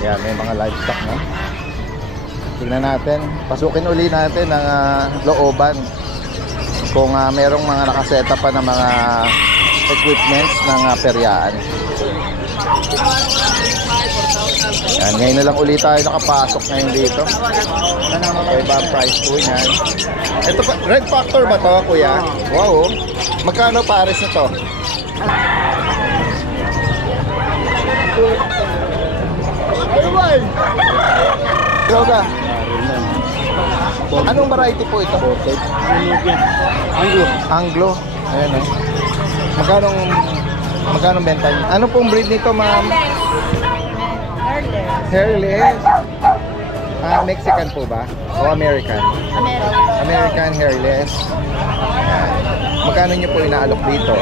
Yan, may mga livestock na. Tingnan natin, pasukin uli natin ang looban kung merong mga nakaseta pa ng mga equipments ng peryaan. Yan, ngayon na lang ulit tayo nakapasok ngayon dito. May ba ang price po yan? Ito pa, Red Factor ba to, kuya? Wow, magkano pares na to? Ikaw ka? Anong variety po ito? Anglo. Anglo. Ayan o. Magkano benta niyo? Ano pong breed nito, ma'am? Hairless. Mexican po ba? O American? American hairless. Ayan. Magkano niyo po inaalok dito?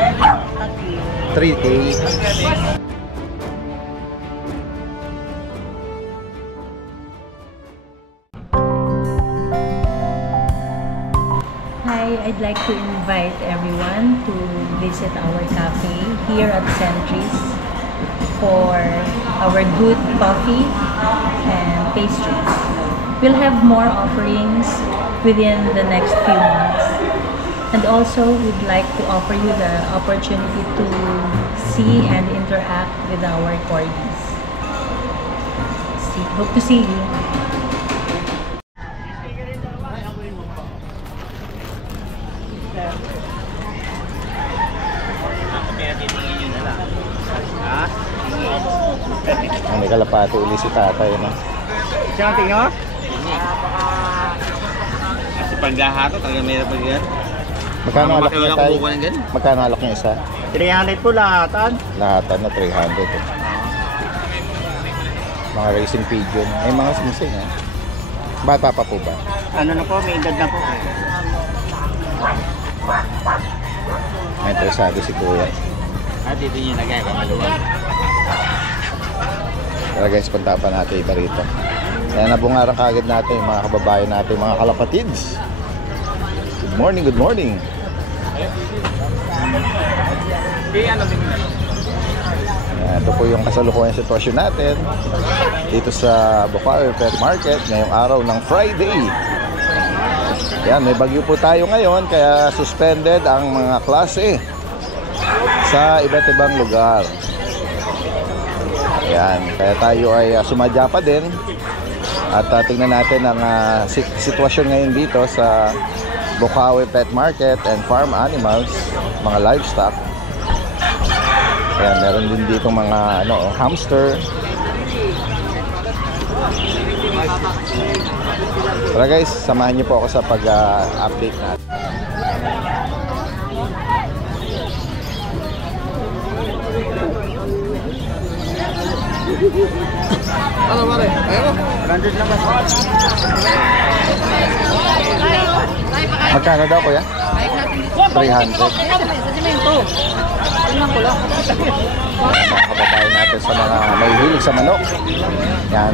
3K. I'd like to invite everyone to visit our cafe here at Centuries for our good coffee and pastries. We'll have more offerings within the next few months. And also, we'd like to offer you the opportunity to see and interact with our corgis. Hope to see you. May kalapati uli si tatay, no? Siyang tingin? Kasi paglahato, talaga mayroon pag yan. Magkano alak niya tayo? Magkano alak niya isa? 300 po lahatan. Lahatan na 300. Eh. Mga racing pigeon. Ay, mga sinising, eh. Bata pa po ba? Ano na po, may edad na po. May interesado si kuya. Dito nyo nagay, pamaluwag. Tara guys, punta pa natin iba rito. Kaya nabungarang kagad natin yung mga kababayan natin, mga kalapatids. Good morning, good morning. Ito po yung kasalukuyang sitwasyon natin dito sa Bukawi Pet Market ngayong araw ng Friday. Yan, may bagyo po tayo ngayon kaya suspended ang mga klase sa iba't ibang lugar. Yan, kaya tayo ay sumadya pa din at tingnan natin ang sitwasyon ngayon dito sa Bukawi Pet Market and Farm Animals, mga livestock. Ayan, meron din dito mga hamster. Tara guys, samahan niyo po ako sa pag-update natin. Ano pare? Ayaw mo? 100 lang ba? Magkano daw kuya? 300. Mga kababayan natin sa mga may hilig sa manok. Yan.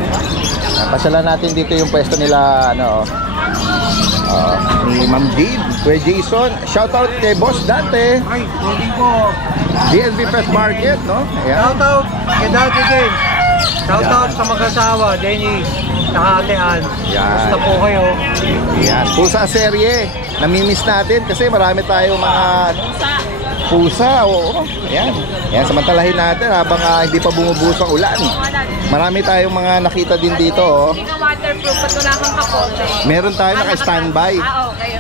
Pasyalan natin dito yung pwesto nila ni Ma'am Jade, Kuya Jason. Shoutout kay Boss Dante. Ay, hindi po. DNB Pet Market, no? Ayan. Shoutout kay Dati din. Shoutout sa mag-asawa, Denny, saka Ate Ann. Yan. Gusto po kayo. Yan. Pusa serye. Namimiss natin kasi marami tayo mga pusa. Oo. Ayan. Ayan, samantalahin natin habang hindi pa bumubuhos ang ulan. Marami tayong mga nakita din dito. Oh. Hindi ka waterproof at wala kang kapote. Meron tayo naka-standby. Okay.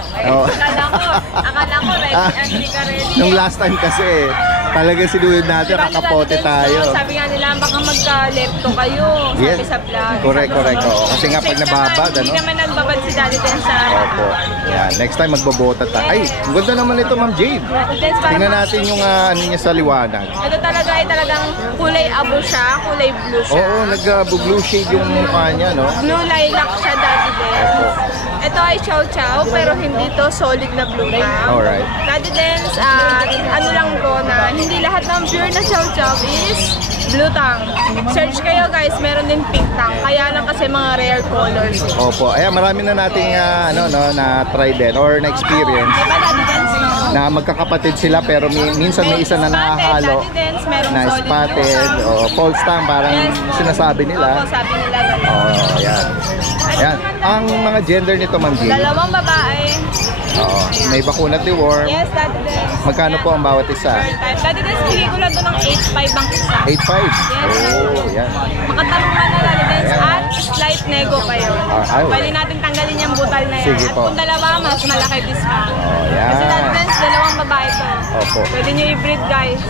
Akala ko ready, hindi ka ready. Nung last time kasi, talaga sinunod natin, kakapote tayo. Sabi nga nila, baka magka-lepto kayo. Yes. Sabi sa vlog. Correct. Oo. Kasi nga pag nababad, Hindi naman nagbabad si Daddy din sa... Opo. Yan. Next time magbobota tayo. Ay, ang ganda naman ito, Ma'am Jade. Tingnan natin yung ano niya sa liwanag. Ito talaga ay talagang kulay abo siya, kulay blue siya. Oo, nag-blue shade yung mukha niya, no? Blue lilac siya, Daddy din. Opo. Ito ay chow chow, pero hindi to solid na blue lang. Alright. Daddy Dens, ano lang bro na hindi lahat ng pure na chow chow is blue tang. Search kayo guys, meron din pink tang. Kaya lang kasi mga rare colors. Opo. Ayan, marami na nating na try din or na experience. Diba Daddy Dens? na magkakapatid sila pero minsan may isa na nakahalo Daddy Dance, merong na solid spotted o false tongue parang Yes. sinasabi nila. Opo, sabi nila ganun. Oh, yan. Yan. Ang mga gender nito, Ma'am Jane. Dalawang babae. Oo. May bakuna at deworm. Yes, Daddy Dance. Magkano po ang bawat isa? Per type. Daddy Dance, bigay ko lang doon ng 8.5 ang isa. 8.5. Yes. Oh, yan. Makatanong ka na, Daddy Dance, Ayan. at slight nego kayo. Ay, Pwede natin tanggalin yung butal na yan. Sige At po. kung dalawa, mas malaki discount. Oh, Kasi Daddy yan. Dance, dalawang babae to. Opo. Pwede nyo i-breed, guys.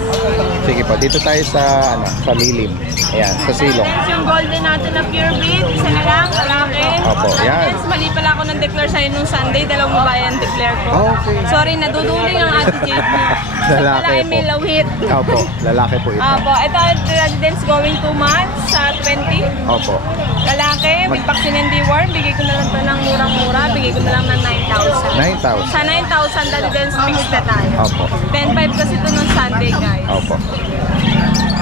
Sige po, dito tayo sa sa lilim. Ayan, sa silong. Dance yung golden natin na pure breed, isa na lang, lalaki. Opo, yan. Dance, mali pala ako nang declare sa'yo nung Sunday, dalawang babae ang declare ko. Okay. Sorry, naduduling ang ate Jade niya. Lalaki Wala, po. may lawhit. Opo, lalaki po ito. Opo, ito, Dance going 2 months sa 20. Opo. Lalaki, with vaccine and deworm, bigay ko na lang ito ng murang-mura, bigay ko na lang ng 9,000. 9,000. Sa 9,000, Daddy Dance, fixed na tayo. Opo. 10,500 kasi ito nung Sunday, guys. Opo.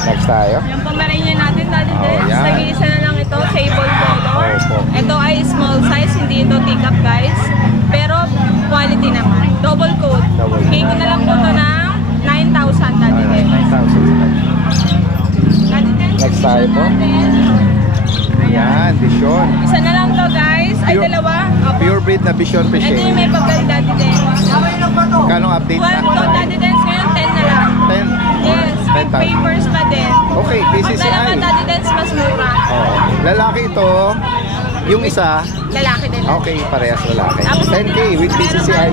Next tayo. Yung Pomeranian natin, Daddy Oh, Dance, yan. nag-iisa na lang ito, sable color. Opo. Ito ay small size, hindi ito teacup, guys. Pero quality naman. Double coat. Double coat. Bigay ko na lang po ito ng 9,000, Daddy Alright, Dance. 9,000. Daddy Dance, Next tayo po. natin. Ayan, Vision. Isa na lang to, guys. Ay, Pure- dalawa. Opo. Pure breed na Vision Ito yung Fishing. may papel, Daddy Dance. Kano update 12 to, na? Daddy Dance. Ngayon, 10 na lang. 10. Yes, with 10,000. papers pa din. Okay, Pag PCCI. dalawa, Daddy Dance, mas mura. Oh. Lalaki ito. Yung isa, Lalaki din. okay, parehas lalaki. Tapos, 10K with PCCI.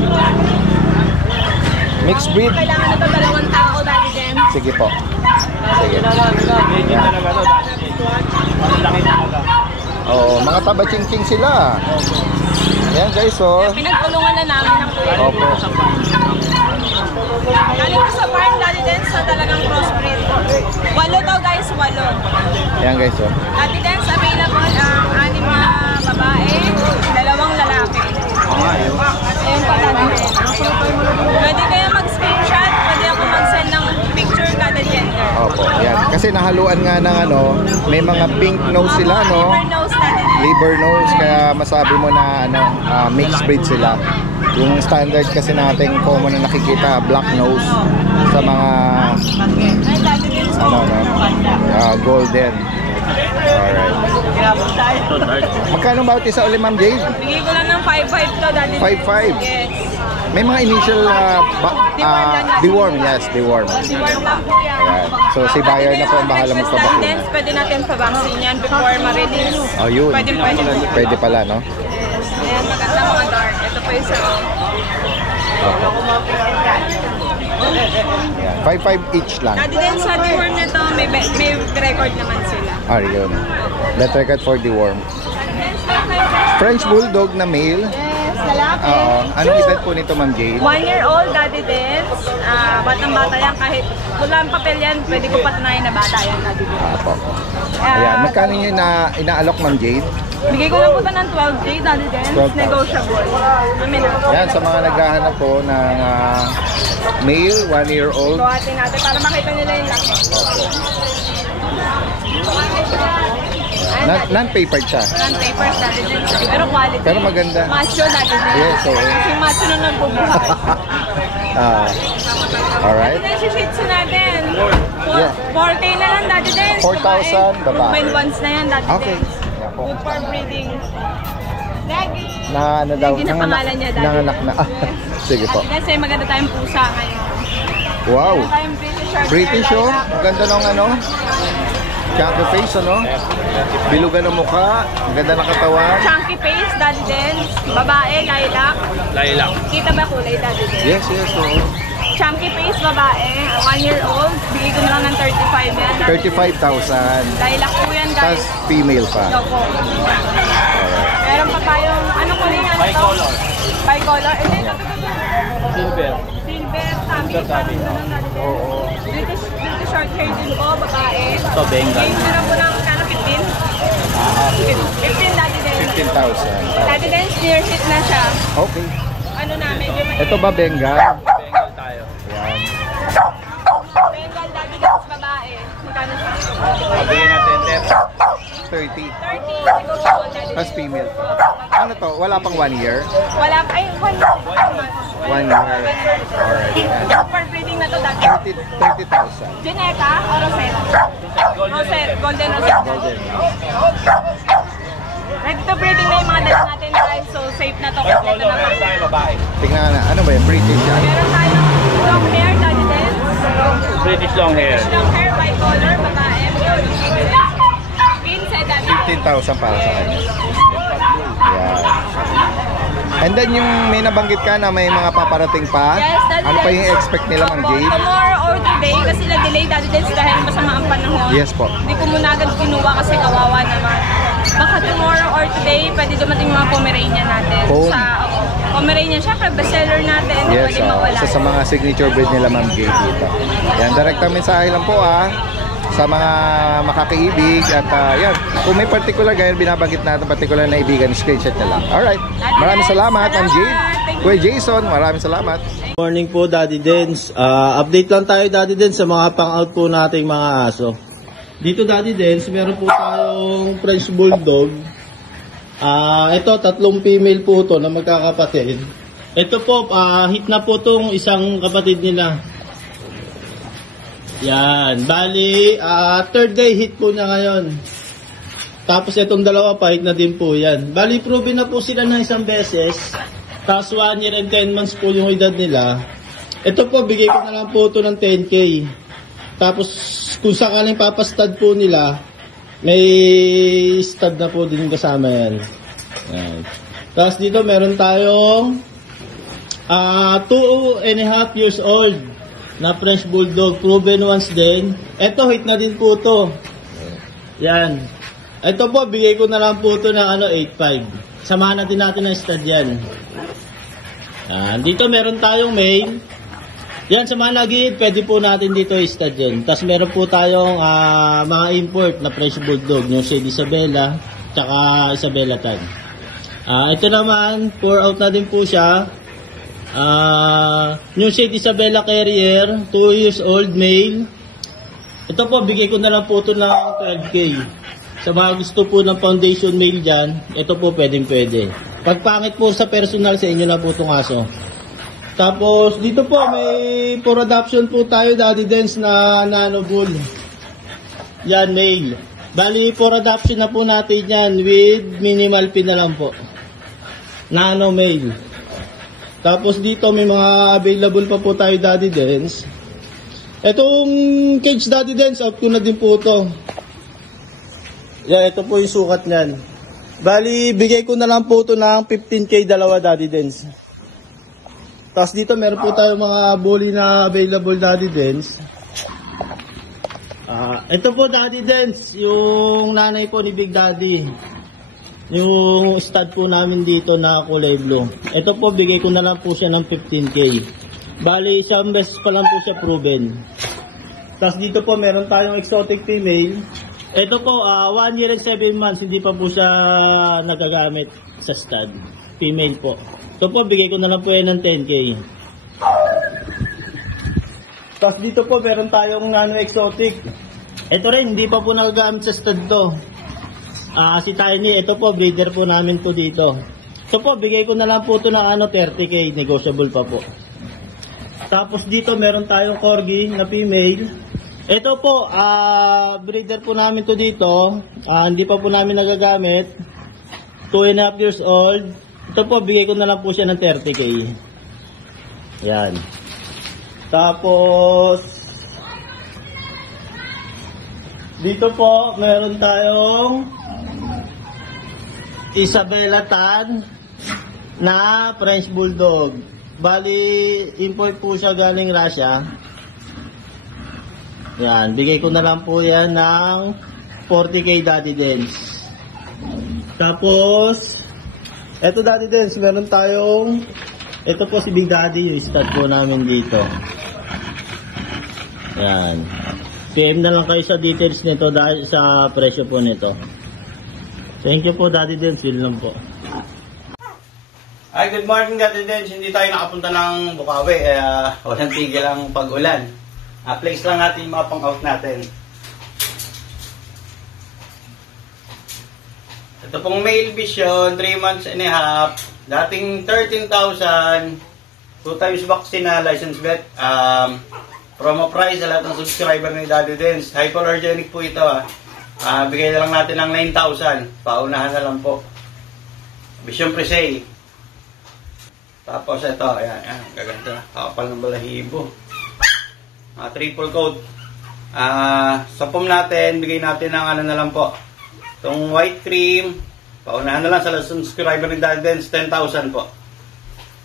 Mixed breed. Kailangan na ito dalawang tao, Daddy Dance. Sige po. Sige. Yan. Oh, mga taba-ching-ching sila. Yan guys, oh. Pinagtulungan na namin ng kuya. Opo. Galing ko sa farm, Daddy Dance, sa talagang crossbreed. 8 daw, guys, 8. Yan guys, oh. Daddy Dance, available ang 6 na babae, 2 lalaki. Ayun pa, Daddy Dance. Pwede kayo mag-screenshot, pwede ako mag-send ng picture kada gender. Opo, yan. Kasi nahaluan nga ng ano, may mga pink nose sila, no? Liver nose, Daddy Dance. Liver nose, kaya masabi mo na ano, mixed breed sila. Yung standard kasi nating common na nakikita, black nose sa mga Ay, Daddy Dance, ano, no? Golden. Alright. Magkano bawat isa ulit, Ma'am Jade? Bigay ko lang ng 5.5 to, Daddy Dance. 5.5? Yes. May mga initial deworm, yes, deworm. Deworm lang po yan. Ayan. So si buyer na po ang bahala Daddy magpabakuna. Dance, pwede natin pa-vaccine yan before ma-release. Oh, yun. Pwede. Pwede pala, no? Ayan, maganda mga dark. Ito po yung sa Ayan. 5.5 each lang. Daddy Dance, sa deworm nito, may record naman sila. Ah, yun. Let record for deworm. Dance, French Bulldog na male. yes, lalaki. Oo. Anong edad po nito, Ma'am Jade? 1-year-old Daddy Dance. Batang-bata yan. Kahit wala ang papel yan, pwede ko patunayan na bata yan, Daddy Dance. Apo. Ayan. Magkano nyo inaalok, Ma'am Jade? Bigay ko lang po ito ng 12K, Daddy Dance. 12,000. Negotiable. Amin na. Yan, sa mga naghahanap po ng male, 1-year-old. Buhatin natin para makita nila yung laki. Non-papered siya. Non-papers, Daddy Dance. Pero quality. Pero maganda. Macho, Daddy Dance. Yes, oo. Kasi macho na nagbubuhay. Alright. Daddy Dance, yung Shih Tzu natin. Yeah. 4K na lang, Daddy Dance. 4,000 babae. Proven once na yan, Daddy Okay. Dance. Yan po. Good for breeding. Lagi. Na ano daw? Lagi na pangalan niya, Daddy. Nanganak na. Sige po. Kasi maganda tayong pusa ngayon. Wow. Maganda tayong British Short British, Hair oh. Lilac. Ang ganda ng ano. Chunky face, ano? Bilugan ng mukha. Ang ganda ng katawan. Chunky face, Daddy Dance. Babae, lilac. Lilac. Kita ba kulay, Daddy Dance? Yes, yes, oo. Chunky face, babae. 1-year-old. Bigay ko na lang ng 35 yan. Daddy 35,000. Dance. Lilac po yan, Tapos guys. female pa. Opo. Meron pa tayong, ano kulay nga ito? Bicolor. Bicolor. Ito, Silver. silver, tabby. Parang ganun, Daddy Dance. Oo. British short hair din po, babae. Ito, Bengal. Bigay ko na po ng kano, 15? 15, Daddy Dance. 15,000. Daddy Dance, near hit na siya. Okay. Ano na, medyo Ito ba Bengal? Bengal tayo. Yan. Bengal, Daddy Dance, babae. Magkano siya? Pabigyan natin 10. 30. 30, negotiable Daddy Plus Dench. female. Ano to? Wala pang 1 year? Wala pa, ay, 1 year. 1 year. Alright. Yan. Super breeding na to, Daddy. 30,000. Gineta o Rosette? Rosette, Golden Rosette. Golden. Ready to breeding na yung mga dala natin guys, so safe na to. Kompleto naman. Tingnan na. Ano ba yan? British yan? Meron tayong long hair, Daddy Dench. British long hair. Long hair, bicolor, babae. Pinset, Daddy Dench. 15,000 para sa kanya. Yan. And then yung may nabanggit ka na may mga paparating pa. Yes, Daddy Ano pa yung Dench. expect nila, Ma'am Jade? Tomorrow or today, kasi na-delay Daddy Dench dahil masama ang panahon. Yes po. Hindi ko muna agad kinuha kasi kawawa naman. Baka tomorrow or today, pwede dumating mga Pomeranian natin. Oh. Pomeranian, syempre bestseller natin. Hindi Yes, pwede mawala. isa sa mga signature breed nila, Ma'am Jade dito. Yan, direktang mensahe lang po sa mga makakiibig at yan, kung may particular ganyan binabanggit natin, particular na ibigan, screenshot na lang. Alright, maraming salamat, Ma'am Jade. Kuya Jason, maraming salamat. Morning po, Daddy Dens. Update lang tayo, Daddy Dens, sa mga pang-out po nating mga aso. Dito, Daddy Dens, meron po tayong French Bulldog. Ito, 3 female po to na magkakapatid. Ito po, hit na po tong isang kapatid nila. Yan, bali, 3rd day hit po na ngayon. Tapos itong dalawa pa, hit na din po yan. Bali, proven na po sila ng isang beses. Tapos 1 year and 10 months po yung edad nila. Ito po, bigay ko na lang po ito ng 10K. Tapos, kung sakaling papastad po nila, may stud na po din kasama yan. Yan. Tapos dito, meron tayong 2.5 years old na French Bulldog, proven once din. Ito, hit na din po to. Yan. Ito po, bigay ko na lang po to ng 8.5. Samahan natin ng stud yan. Dito meron tayong male. Yan, sa mga nag-iit, pwede po natin dito i-stud yan. Tapos meron po tayong mga import na French Bulldog, yung Shade Isabella, tsaka Isabella Tan. Ito naman, pour out na din po siya. Yung Shade Isabella Carrier, 2 years old, male. Ito po, bigay ko na lang po ito ng 12K. Sa mga gusto po ng foundation male dyan, ito po pwede. Pagpangit po sa personal, sa inyo na po itong aso. Tapos, dito po, may for adoption po tayo, Daddy Dens, na Nano Bull. Yan, male. Bali, for adoption na po natin yan with minimal pin na lang po. Nano male. Tapos dito, may mga available pa po tayo, Daddy Dens. Itong cage, Daddy Dens, out ko na din po ito. Yan, ito po yung sukat niyan. Bali, bigay ko na lang po ito ng 15K dalawa, Daddy Dens. Tapos dito, meron po tayo mga bully na available, Daddy Dens. Ito po, Daddy Dens, yung nanay po ni Big Daddy. Yung stud po namin dito na kulay blue. Ito po, bigay ko na lang po siya ng 15K. Bali, isang beses pa lang po siya proven. Tapos dito po, meron tayong exotic female. Ito po, 1 year and 7 months, hindi pa po siya nagagamit sa stud. Female po. Ito po, bigay ko na lang po yan ng 10K. Tapos dito po, meron tayong nano exotic. Ito rin, hindi pa po nagagamit sa stud to. Si Tiny, ito po, breeder po namin po dito. Ito po, bigay ko na lang po ito ng 30K, negotiable pa po. Tapos dito, meron tayong corgi na female. Ito po, breeder po namin to dito. Hindi pa po namin nagagamit. 2.5 years old. Ito po, bigay ko na lang po siya ng 30K. Yan. Tapos, dito po, meron tayong Isabella Tan na French Bulldog. Bali, import po siya galing Russia. Yan, bigay ko na lang po yan ng 40K, Daddy Dens. Tapos, eto, Daddy Dens, meron tayong, ito po si Big Daddy, yung stud po namin dito. Yan. PM na lang kayo sa details nito dahil sa presyo po nito. Thank you po, Daddy Dens, yun lang po. Hi, good morning, Daddy Dens. Hindi tayo nakapunta ng Bukawi. Walang tigil ang pag-ulan. Place lang natin yung mga pang-out natin. Ito pong male Vision, 3 months and a half. Dating 13,000. 2 times vaccine na license vet. Promo price sa lahat ng subscriber ni Daddy Dens. Hypoallergenic po ito. Bigay na lang natin ng 9,000. Paunahan na lang po. Vision Presay. Tapos ito, ayan, gaganda na. Kakapal ng balahibo. Triple coat. Sa pom natin, bigay natin ng ano na lang po. Itong white cream. Paunahan na lang sa subscriber ni Daddy Dens, 10,000 po.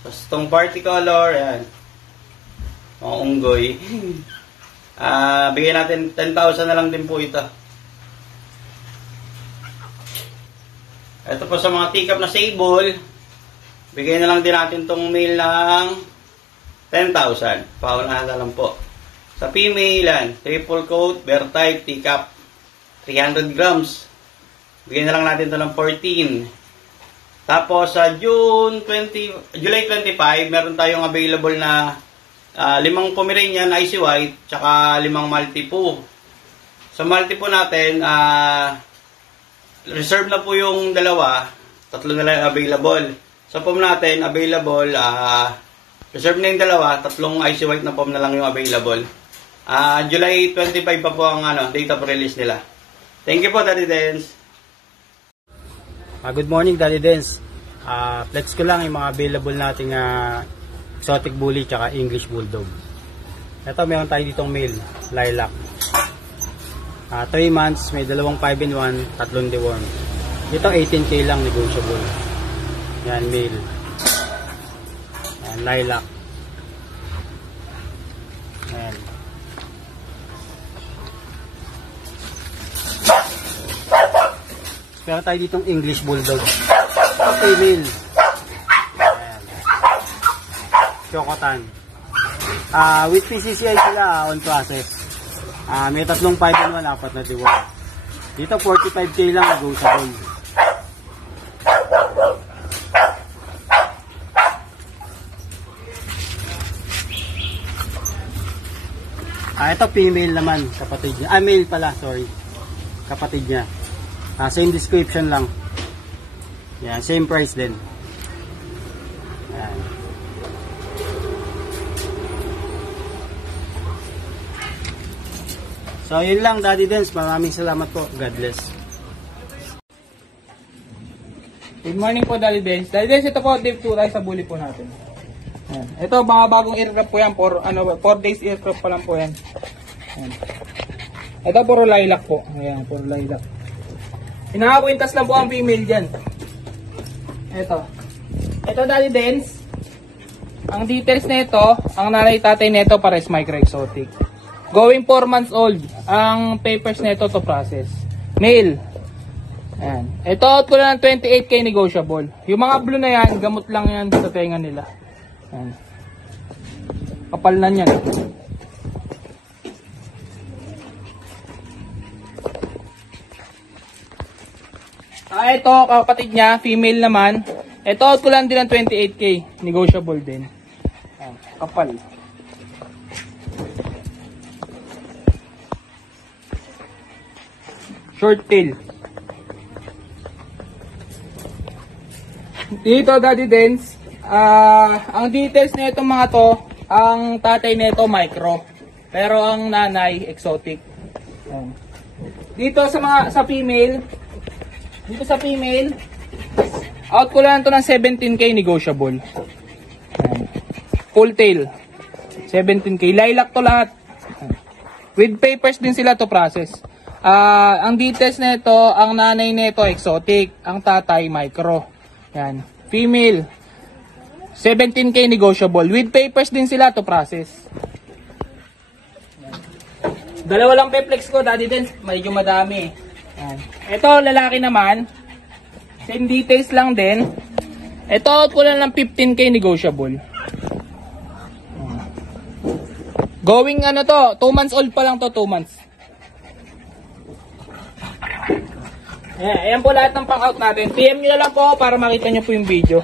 Tapos itong party color, ayan. Mga unggoy. Bigay natin 10,000 na lang din po ito. Ito po sa mga teacup na sable, bigay na lang din natin itong male ng 10,000. Paunahan na lang po. Sa female, yan, triple coat, bear type, teacup, 300 grams. Bigay na lang natin ito ng 14. Tapos sa July 25, meron tayong available na 5 Pomeranian Icy White, tsaka 5 Maltipoo. Sa Maltipoo natin, reserve na po yung dalawa, 3 na lang available. Sa pom natin, available, reserve na yung dalawa, 3 Icy White na pom na lang yung available. July 25 pa po ang date of release nila. Thank you po, Daddy Dens. Good morning, Daddy Dens. Let's ko lang yung mga available nating exotic bully tsaka English bulldog. Ito, meron tayo ditong male, lilac. 3 months, may 2 5-in-1, 3 deworm. Dito 18K lang, negotiable. Yan, male. Yan, lilac. Yan. Meron tayo ditong English bulldog. Female. Ayan. Chocotan. With PCCI sila on process. May 3 5-in-1, 4 na deworm. Dito 45K lang, negotiable. Ito female naman, kapatid niya. Male pala, sorry. Kapatid niya. Same description lang. Yan, same price din. Yan. So, yun lang, Daddy Dens. Maraming salamat po. God bless. Good morning po, Daddy Dens. Daddy Dens, ito po, Dave Turay sa bully po natin. Ayan. Ito, mga bagong aircraft po yan. 4 days aircraft pa lang po yan. Ayan. Ito, puro lilac po. Ayan, puro lilac. Hinahapwintas lang po ang female dyan. Ito. Ito, Daddy Dens. Ang details na ito, ang nanay tatay na ito pares micro-exotic. Going 4 months old. Ang papers na ito to process. Male. Ayan. Ito, out ko lang ng 28K negotiable. Yung mga blue na yan, gamot lang yan sa tenga nila. Ayan. Kapal na yan. Ito, kapatid niya, female naman. Ito, out ko lang din ng 28K. Negotiable din. Ayan, kapal. Short tail. Dito, Daddy Dens, ang details na itong mga to, ang tatay na ito micro. Pero ang nanay, exotic. Ayan. Dito sa female, out ko lang ito ng 17K negotiable. Ayan. Full tail. 17K. Lilac to lahat. Ayan. With papers din sila to process. Ang details na ito, ang nanay na ito exotic. Ang tatay micro. Ayan. Female. 17K negotiable. With papers din sila to process. Ayan. Dalawa lang peplex ko, Daddy Dens. Medyo madami. Ayan. Ito, lalaki naman. Same details lang din. Ito, out ko lang ng 15K negotiable. Going 2 months old pa lang to, 2 months. Ayan po lahat ng pang-out natin. PM nyo na lang po para makita nyo po yung video.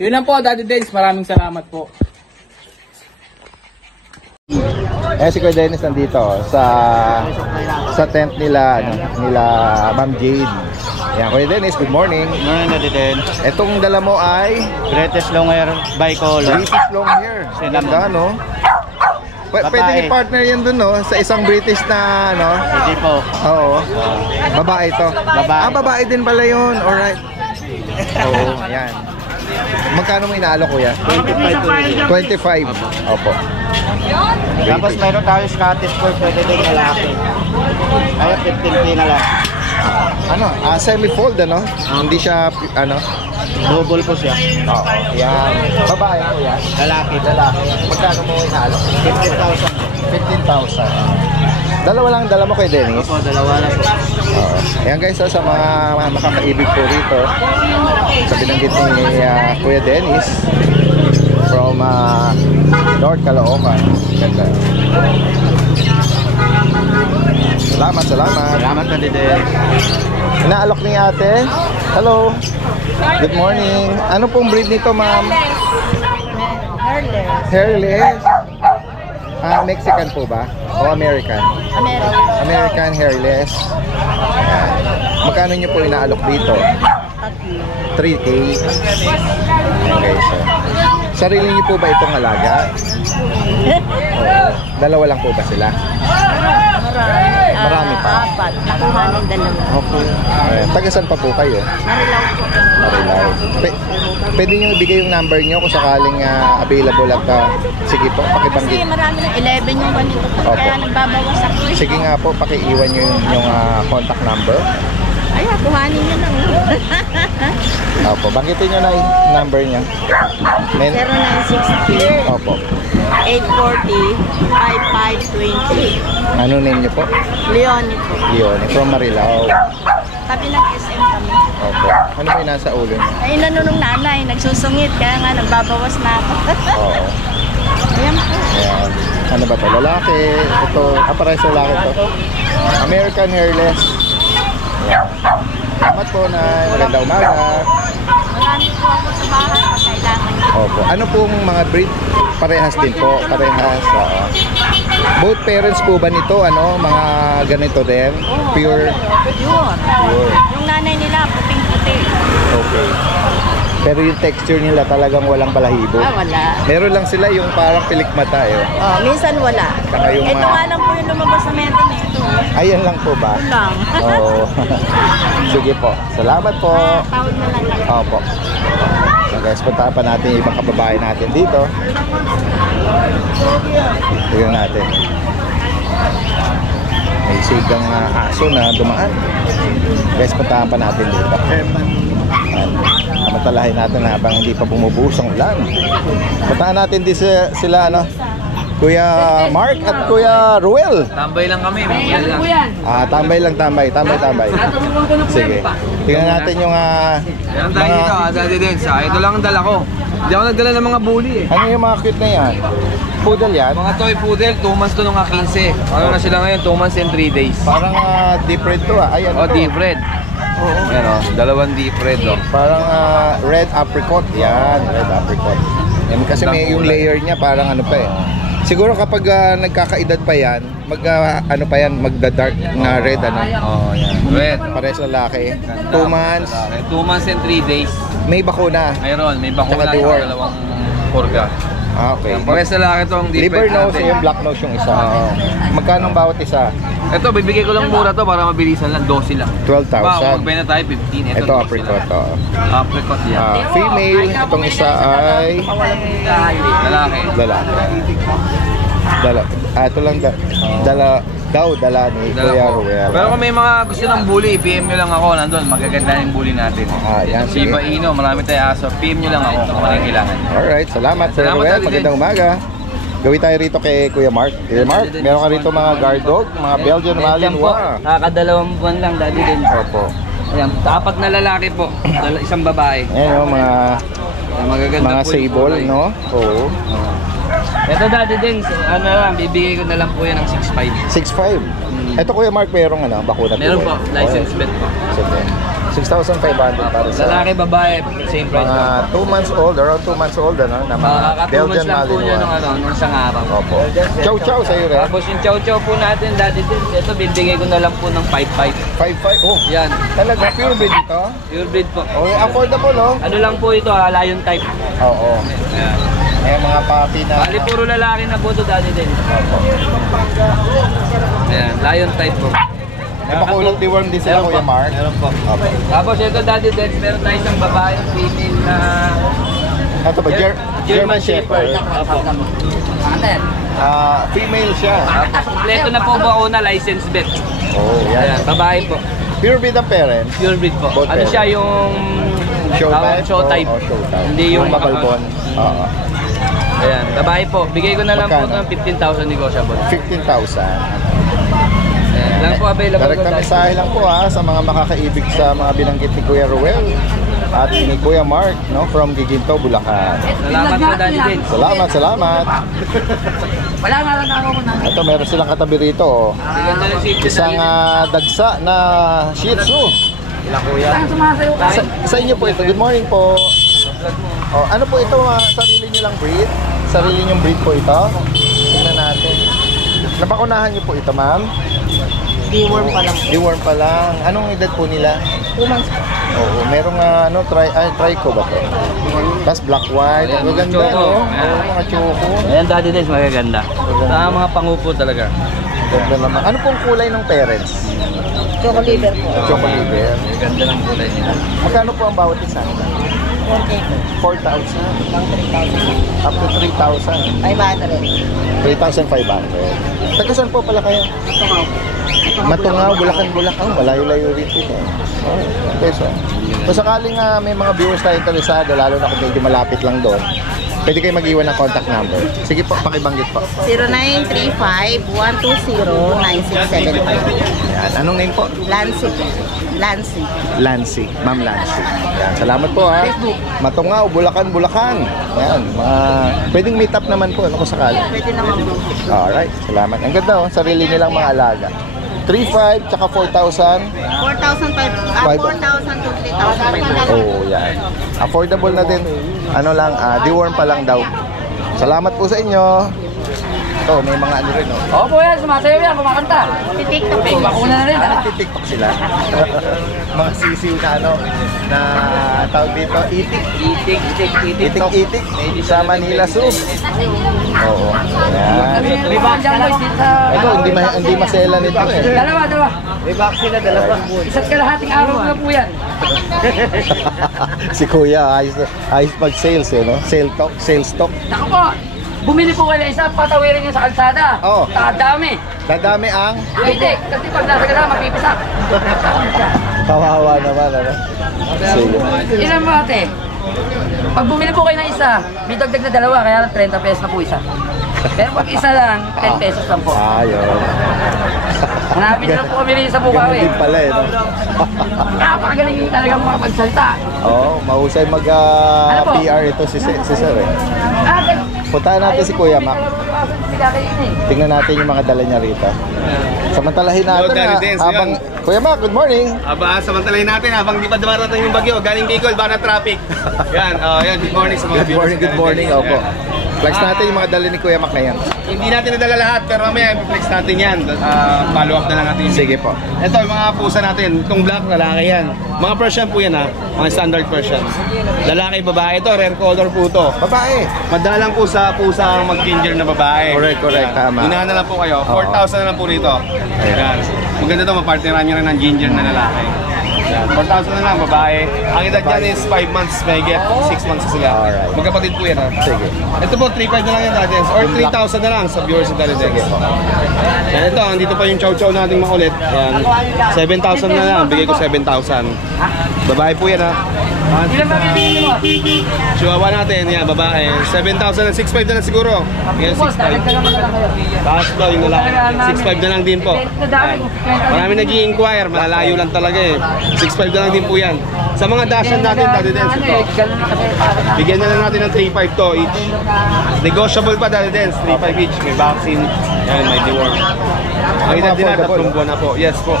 Yun lang po, Daddy Dens. Maraming salamat po. Eh si Kuya Dennis nandito sa tent nila nila Ma'am Jade. Yan, Kuya Dennis, good morning. Morning na din. Etong dala mo ay Greatest long hair bicolor. British long hair. Ganda, no? Pwede i-partner yan dun, no? Sa isang British na, no? Hindi po. Oo. Babae to. Babae. Babae din pala yun. Alright. Oo, ayan. Magkano mo inaalo, kuya? 25. Opo. Tapos meron tayo Scottish Fold, pwede din lalaki. Ay, 15K na lang. Ano? Semi-fold, ano? Hindi siya, ano? Double po siya. Oo. Ayan. Babae, kuya? Lalaki. Magkano mo inaalo? 15,000. 15,000. Dalawa lang dala mo kay Dennis? Opo, dalawa na po. Oo. Ayan guys, sa mga makakaibig po rito, sa binanggit ni Kuya Dennis from North Caloocan. Ganda. Salamat. Salamat na din. Inaalok ni ate. Hello. Good morning. Ano pong breed nito, ma'am? Hairless. Mexican po ba? O American? American hairless. Ayan. Magkano nyo po inaalok dito? 3K. Okay, so. Sarili nyo po ba itong alaga? Dalawa lang po ba sila? Marami pa. Apat. Nakuha ng dalawa. Okay. Tagasan pa po kayo? Marilaw po. Marilaw. Pwede nyo ibigay yung number nyo kung sakaling available at sige po, Kasi pakibanggit. marami na 11 yung ganito po. Opo. Kaya nagbabawas ako. Sige nga po, pakiiwan nyo yung contact number. Ay, kuhanin nyo lang. Opo, banggitin nyo na yung number niya. 0960 Opo. 840 5520. Ano name nyo po? Leonie po. Leone, from Marilao. Tabi ng SM kami. Opo. Ano ba yung nasa ulo nyo? Ay, nanunong nanay, nagsusungit. Kaya nga, nagbabawas na ako. Oo. Ayan po. Ayan. Ano ba to? Lalaki. Ito, pares lalaki to. American hairless. Ayan. Salamat po na maganda umaga. Marami po ako sa bahay pag kailangan niyo. Opo. Ano pong mga breed? Parehas din po. Parehas. Oo. Both parents po ba nito? Ano? Mga ganito din? Pure? Yun. Pure. Yung nanay nila, puting-puti. Okay. Pero yung texture nila talagang walang balahibo. Wala. Meron lang sila yung parang pilikmata eh. Oh, minsan wala. Saka yung Ito nga lang po yung lumabas sa meron eh. Ito. Ayan lang po ba? Ito lang. Oo. Sige po. Salamat po. Tawag na lang lang. Opo. So guys, puntaan pa natin yung ibang kababae natin dito. Tignan natin. May sigang aso na dumaan. Guys, puntaan pa natin dito. Samantalahin natin habang hindi pa bumubuhos ang ulan. Puntaan natin din sila ano, Kuya Mark at Kuya Ruel. Tambay lang kami. Tambay lang, tambay. Sige. Tingnan natin yung Yan tayo dito, Daddy Dens. Ito lang ang dala ko. Hindi ako nagdala ng mga bully eh. ano yung mga cute na yan? Poodle yan? Mga toy poodle, 2 months to nung 15. Ano na sila ngayon? 2 months and 3 days. Parang deep red to Ayan Oh, to. deep red. Yan o, dalawang deep red o. Parang red apricot. Yan, red apricot. Yan, kasi may yung layer niya parang ano pa eh. Siguro kapag nagkakaedad pa yan, ano pa yan, magda-dark na red ano. Oh, yan. Red. Pares lalaki. 2 months. 2 months and 3 days. May bakuna. Mayroon, may bakuna Tsaka yung deworm. dalawang purga. Okay. Yan, pares na lang itong deep Liver red nose natin. yung black nose yung isa. Oo. Magkano ang bawat isa? Ito, bibigay ko lang mura to para mabilisan lang. 12 lang. 12,000. Magbenta tayo 15. Ito apricot. Oh. Apricot yan. Female, itong isa ay Lalaki. lalaki. Ito lang dala ni Dala Kuya ko. Ruel. Pero kung may mga gusto ng bully, PM nyo lang ako. Nandun, magaganda yung bully natin. Yan, sige. Shiba Inu, marami tayong aso. PM nyo lang ako kung ano yung kailangan. Alright, salamat Sir Salamat, Ruel. Daddy Magandang umaga. Gawin tayo rito kay Kuya Mark. Kuya Mark, meron ka rito mga guard dog, mga Belgian Malinois. Nakakadalawang buwan lang, Daddy din. Opo. Ayan, 4 na lalaki po, isang babae. Ayan o, mga Magaganda po yung sable, kulay. no? Oo. Ito, Daddy din, ano lang, bibigay ko na lang po yan ng 6.5. 6'5". Ito Kuya Mark, merong bakuna. Meron po, license bet po. Sige. 6,500 para sa Lalaki, babae, same price mga lang. 2 months old, around 2 months old, ano, na mga Kakatumas lang po niya nung, Malinois. nung isang araw. Opo. Chow sa'yo rin. Tapos yung chow-chow po natin, Daddy Dins, ito bibigay ko na lang po ng 5-5. 5,500. Oh, Yan, talaga, pure breed ito? pure breed po. Okay, affordable, oh. Ano lang po ito, lion type. Oo. Ayan. Ayan, mga papi na. Bali, puro lalaki na po ito, Daddy Dins. Opo. Ayan, lion type po. May pakulong deworm din sila, Kuya Mark. Meron po. Opo. Tapos ito, Daddy Dins, meron tayo isang babae, female na Ito ba? German Shepherd. Opo. Female siya. Kompleto na po ba una, license vet. Oh, Ayan, yan. babae po. Pure breed ang parents. Pure breed po. Both Ano parents. siya yung Show tawag, type? show type. Oh, show type. Hindi yung mabalbon. Oo. Ayan, babae po. Bigay ko na lang po Magkano? ng 15,000 negotiable. 15,000. Ayan, lang po available Direct ko na dahil. mensahe lang po sa mga makakaibig sa mga binanggit ni Kuya Ruel at ni Kuya Mark, no, from Giginto, Bulacan. Salamat po, Daddy Dins. Salamat. Wala nga lang ako na. Ito, meron silang katabi rito. Oh. Ganda ng safety Isang dagsa na Shih Tzu. Sa inyo po ito. Good morning po. Oh, ano po ito? Sarili niyo lang breed? Sarili niyong breed po ito? Tingnan natin. Napakunahan niyo po ito, ma'am? Deworm pa lang. Deworm pa lang. Anong edad po nila? 2 months pa. Oo, merong trico ba to? Tapos black white. Ang ganda, choco. no? Oo, mga choco. Ayan, Daddy Dins, magaganda. Sa mga pangupo talaga. Ganda naman. Ano pong kulay ng parents? Choco liver po. Choco liver. Ganda ng kulay nila. Magkano po ang bawat isa? 4,000. Up to 3,000. 3,500. Taga saan po pala kayo? Matungaw, Bulacan. Malayo-layo rin po. Okay, so sakaling may mga viewers tayo interesado, lalo na kung medyo malapit lang doon, pwede kayo mag-iwan ng contact number. Sige po, pakibanggit po. 0935-120-9675. Yan. Anong name po? Lancy. Lancy. Ma'am Lancy. Yan. Salamat po ha. Matungaw, Bulacan. Yan. Pwedeng meet up naman po ano kung sakali. Pwede naman po. Alright. Salamat. Ang ganda oh. Sarili nilang mga alaga. 3,500 tsaka 4,000. 4,000 to 3,000. Oh, yan. Affordable na din. Ano lang, deworm pa lang daw. Salamat po sa inyo. Ito, may mga ano rin, oh. Opo yan, sumasayaw yan, kumakanta. TikTok po. Bakuna na rin. Nagtitiktok sila. Mga sisiw na ano, na tawag dito, Itik. itik sa Manila Zoo. Oo. Yan. May box ka lang. Ito, hindi masela nito eh. Dalawa. May box sila, dalawa. Isa't kalahating araw na po yan. Si Kuya, ayos mag-sales eh, no? Sales talk. Naku po, bumili po kayo na isa, patawirin niyo sa kalsada. Oo. Kadami. Dadami ang Itik, kasi pag nasa kalsada, mapipisak. kawawa naman, ano? Sige. Ilan mo ate? Pag bumili po kayo ng isa, may dagdag na dalawa, kaya 30 pesos na po isa. Pero pag isa lang, 10 pesos lang po. Ayun. Hanapin niyo lang po kami rin sa Ganun Bukawi. din pala eh, no? Napakagaling yung talagang makapagsalta. Oo, mahusay Ano po? mag-PR ito si Sir eh. Ate, Puntahan natin si Kuya Mac. sila kayo yun eh. Tingnan natin yung mga dala niya rito. Samantalahin natin Hello, Daddy na Dance, habang... Kuya Mac, good morning! Aba, samantalahin natin habang di pa dumarating yung bagyo. Galing Bicol, baka na traffic. Yan, yan, good morning sa mga Good morning, opo. Flex natin yung mga dala ni Kuya Mac na yan. Hindi natin nadala lahat, pero mamaya i-flex natin yan. Follow up na lang natin yung Sige po. Ito, yung mga pusa natin. Itong black, lalaki yan. Mga Persian po yan ha. Mga standard Persian. Lalaki, babae. Ito, rare color po ito. Babae! Madalang po sa pusa ang mag-ginger na babae. Correct, tama. Unahan na lang po kayo. Oo. 4,000 na lang po rito. Ayan. Maganda ito, mapartneran nyo rin ng ginger na lalaki. Ayan. 4,000 na lang, babae. Ang edad dyan is 5 months, may get 6 months na sila. Alright. Magkapatid po yan ha. Sige. Ito po, 3,500 na lang yan dati. Or 3,000 na lang sa viewers ng Dalidens. Yan ito, andito pa yung chow-chow nating makulit. Yan. 7,000 na lang, bigay ko 7,000. Babae po yan ha. Ilan ba pinili mo? Chihuahua natin, yan, babae. 7,000 na, 6,500 na lang siguro. Yan, 6,500. Tapos po, yung lalaki. 6,500 na lang din po. Yan. Marami nag-i-inquire, malalayo lang talaga eh. 6,500 na lang din po yan. Sa mga dashan natin, Dalidens, ito. Bigyan na lang natin ng 3,500 to each. Negotiable pa, Dalidens, 3,500 each. May vaccine, yan, may deworm. Ang edad din na, affordable. 3 buwan na po. Yes po.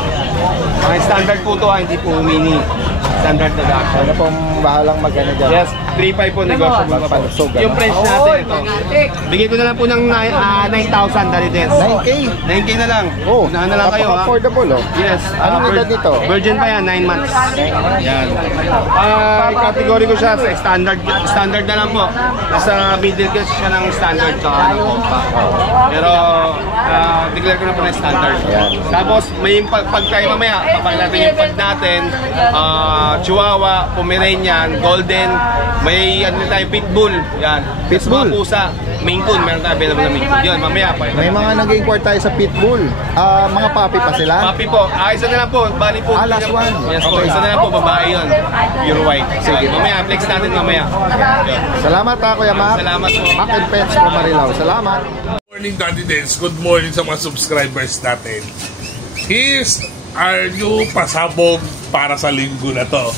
Mga standard po to, hindi po mini. Standard na action. Ano pong bahalang magana dyan? Yes, 3.5 po, negotiable pa po. Palusog, Yung ano? price natin ito. Bigay ko na lang po ng 9,000 dali din. 9K? 9K na lang. Oh, Unahan na lang kayo ha. affordable oh. Yes. Anong edad nito? Virgin pa yan, 9 months. Yan. Category ko siya sa standard. Standard na lang po. Nasa middle class siya ng standard tsaka ng compa. Pero declare ko na po na standard. Yan. Tapos may pag tayo mamaya, papakita natin yung pag natin. Chihuahua, Pomeranian, Golden, may ano tayo, Pitbull. Yan. Pitbull? Mga pusa, Maine Coon, meron tayo available na Maine Coon. Yun, mamaya pa. May mga nag-inquire tayo sa Pitbull. Mga puppy pa sila? Papi po. Isa na lang po. Bali po. Last one. Yes po. Isa na lang po. Babae yun. Pure white. Sige. Mamaya. Flex natin mamaya. Yun. Salamat ha, Kuya Mac. Salamat po. Mac and Pets from Marilao. Salamat. Good morning, Daddy Dens. Good morning sa mga subscribers natin. Here's our new pasabog para sa linggo na to.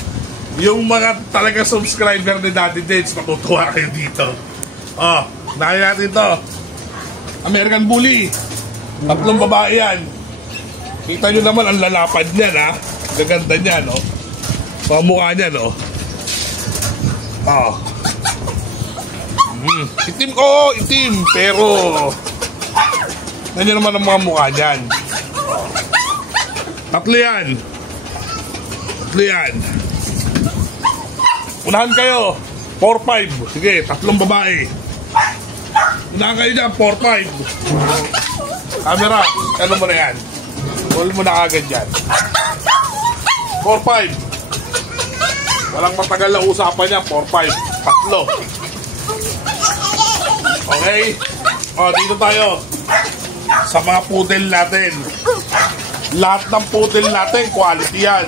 Yung mga talaga subscriber ni Daddy Dens, matutuwa kayo dito. Oh, nakaya natin to. American Bully. 3 babae yan. Kita nyo naman ang lalapad niyan ha. Gaganda niya no. Mga mukha niya no. Oh. Itim ko, itim. Pero ganyan naman ang mga mukha niyan. 3 yan. 3 yan. Unahan kayo. 4-5. Sige, 3 babae. Unahan kayo dyan, 4-5. Camera, ano mo na yan? Hold mo na agad dyan. 4-5. Walang matagal na usapan niya, 4-5. 3. Okay? O, dito tayo. Sa mga poodle natin. Lahat ng poodle natin, quality yan.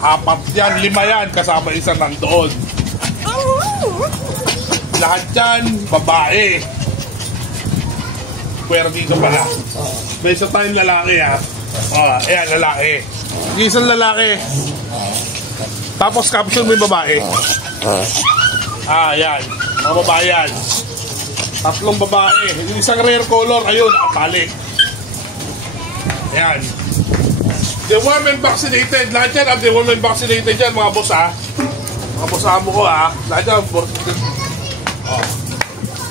4 yan, 5 yan, kasama isa nandoon. Lahat yan, babae. Pero dito pala. May isa tayong lalaki ha. Ayan, lalaki. Isang lalaki. Tapos caption mo yung babae. Ayan. Mga babae yan. 3 babae. Yung isang rare color, ayun, nakapalik. Ayan. The women vaccinated. Lahat yan, the women vaccinated yan, mga boss ha. Mga boss mo ko ha. Lahat yan,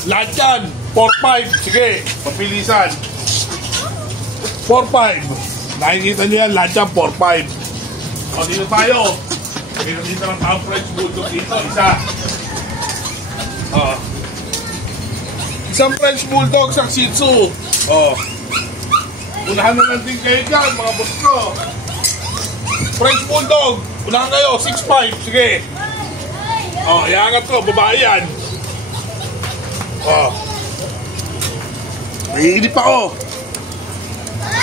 lahat yan, 4-5. Sige, papilisan. 4-5. Nakikita niyo yan, lahat yan, 4-5. O, dito tayo. Dito ng ang French Bulldog dito, isa. O. Isang French Bulldog, isang Shih Tzu. O. Unahan na lang din kayo dyan, mga boss ko. French Bulldog, unahan kayo, 6-5. Sige. O, iangat ko, babae yan. Oh. Naiinip ako.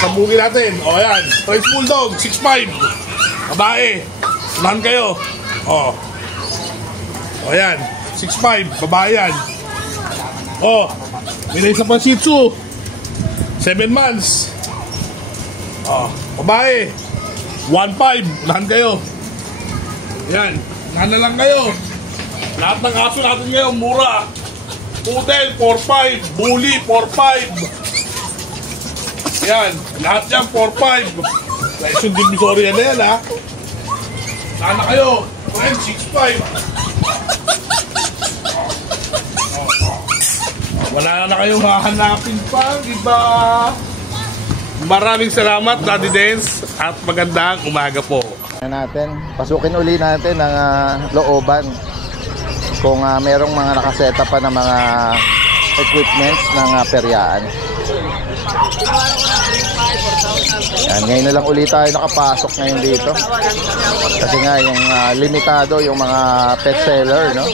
Sambungin natin. O yan. French Bulldog, 6'5". Babae. Unahan kayo. O. O yan. 6'5". Babae yan. O. May isa pa Shih Tzu. 7 months. O. Babae. 1'5". Unahan kayo. Yan. Unahan na lang kayo. Lahat ng aso natin ngayon, mura. Poodle, 4-5. Bully, 4-5. Yan. Lahat yan, 4-5. Laison Divisoria na yan, ha. Sana kayo. Friend, 6'5". Wala na kayong hahanapin pa, diba? Maraming salamat, Daddy Dens. At magandang umaga po. Pasukin uli natin ang looban. Kung merong mga nakaseta pa ng mga equipments ng peryaan. Yan, ngayon na lang ulit tayo nakapasok ngayon dito. Kasi nga yung limitado yung mga pet seller, no?